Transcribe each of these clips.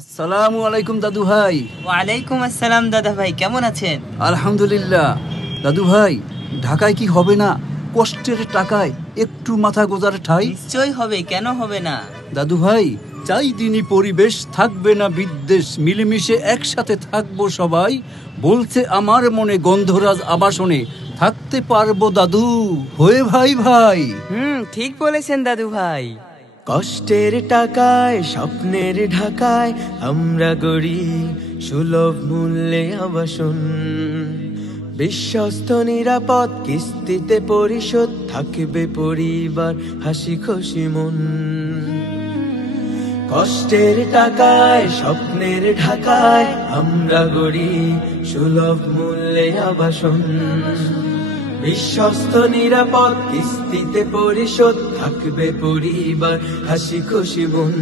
আসসালামু আলাইকুম দাদু ভাই। ওয়ালাইকুম আসসালাম দাদা ভাই, কেমন আছেন? আলহামদুলিল্লাহ। দাদু ভাই, ঢাকায় কি হবে না কষ্টের টাকায় একটু মাথা গোজার ঠাই? নিশ্চয়ই হবে, কেন হবে না? দাদু ভাই, চাই দিনই পরিবেশ, থাকবে না বিদ্বেষ, মিলেমিশে একসাথে থাকবো সবাই। বলছে আমার মনে গন্ধরাজ আবাসনে, থাকতে পারবো দাদু হয়ে ভাই ভাই। ঠিক বলেছেন দাদু ভাই। কষ্টের টাকায় স্বপ্নের ঢাকায় আমরা গড়ি সুলভ মূল্যে আবাসন, বিশ্বস্ত নিরাপদ কিস্তিতে পরিশোধ, থাকবে পরিবার হাসি খুশি মন। কষ্টের টাকায় স্বপ্নের ঢাকায় আমরা গড়ি সুলভ মূল্যে আবাসন, বিশ্বস্ত নিরাপদ কিস্তিতে পরিশোধ, থাকবে পরিবার হাসি খুশি মন।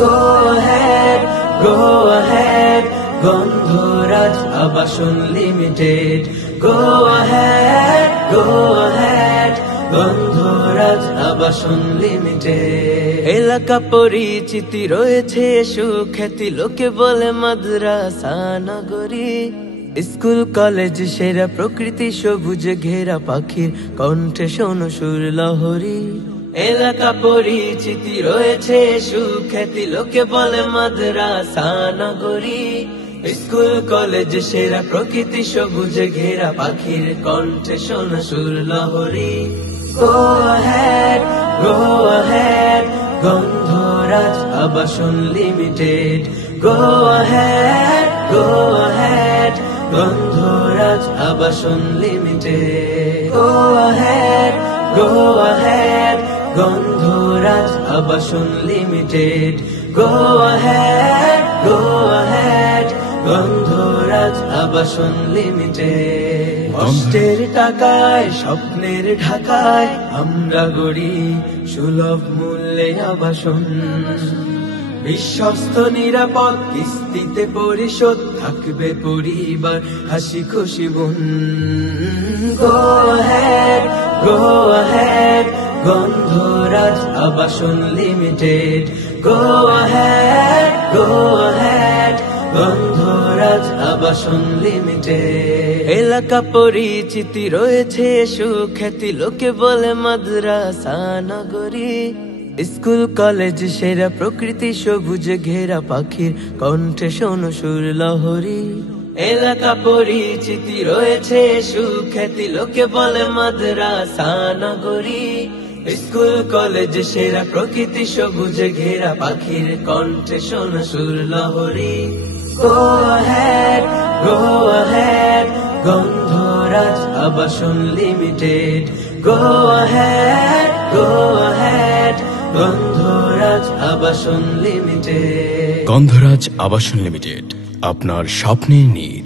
গো আহেড, গো আহেড, গন্ধরাজ আবাসন লিমিটেড। গো আহেড, গো আহেড, গন্ধরাজ আবাসন লিমিটেড। এলাকা পরিচিতি রয়েছে সুখ্যাতি, লোকে বলে মাদ্রাসা নগরী। স্কুল কলেজ সেরা, প্রকৃতি সবুজ ঘেরা, পাখির কণ্ঠে শোনো সুর লহরী। এলাকা পরিচিতি রয়েছে সুখ্যাতি, লোকে বলে মাদ্রাসা নগরী। স্কুল কলেজ সেরা, প্রকৃতি সবুজ ঘেরা, পাখির কণ্ঠে শোনো সুর লহরী। গো আহেড, গো আহেড, গন্ধরাজ আবাসন লিমিটেড। গো আহেড, গো আহেড, গন্ধরাজ আবাসন লিমিটেড। গো আহেড, গো আহেড, গন্ধরাজ আবাসন লিমিটেড। গো আহেড, গো আহেড, গন্ধরাজ আবাসন লিমিটেড। কষ্টের টাকায় স্বপ্নের ঢাকায় আমরা গড়ি সুলভ মূল্যে আবাসন, বিশ্বস্ত নিরাপদ কিস্তিতে পরিশোধ, থাকবে পরিবার হাসি খুশি মন। গো আহেড, গো আহেড, গন্ধরাজ আবাসন লিমিটেড। গো আহেড, গো আহেড, গন্ধরাজ আবাসন লিমিটেড। এলাকা পরিচিতি রয়েছে সুখ্যাতি, লোকে বলে মাদ্রাসা নগরী। স্কুল কলেজ সেরা, প্রকৃতি সবুজ ঘেরা, পাখির কণ্ঠে শোনো সুর লহরী। এলাকা পরিচিতি রয়েছে সুখ্যাতি, লোকে বলে মাদ্রাসা নগরী। স্কুল কলেজ সেরা, প্রকৃতি সবুজ ঘেরা, পাখির কণ্ঠে শোনো সুর লহরী। গো আহেড, গো আহেড, গন্ধরাজ আবাসন লিমিটেড। গো আহেড, গো আহেড, গন্ধরাজ আবাসন লিমিটেড। গন্ধরাজ আবাসন লিমিটেড, আপনার স্বপ্নের নীড়।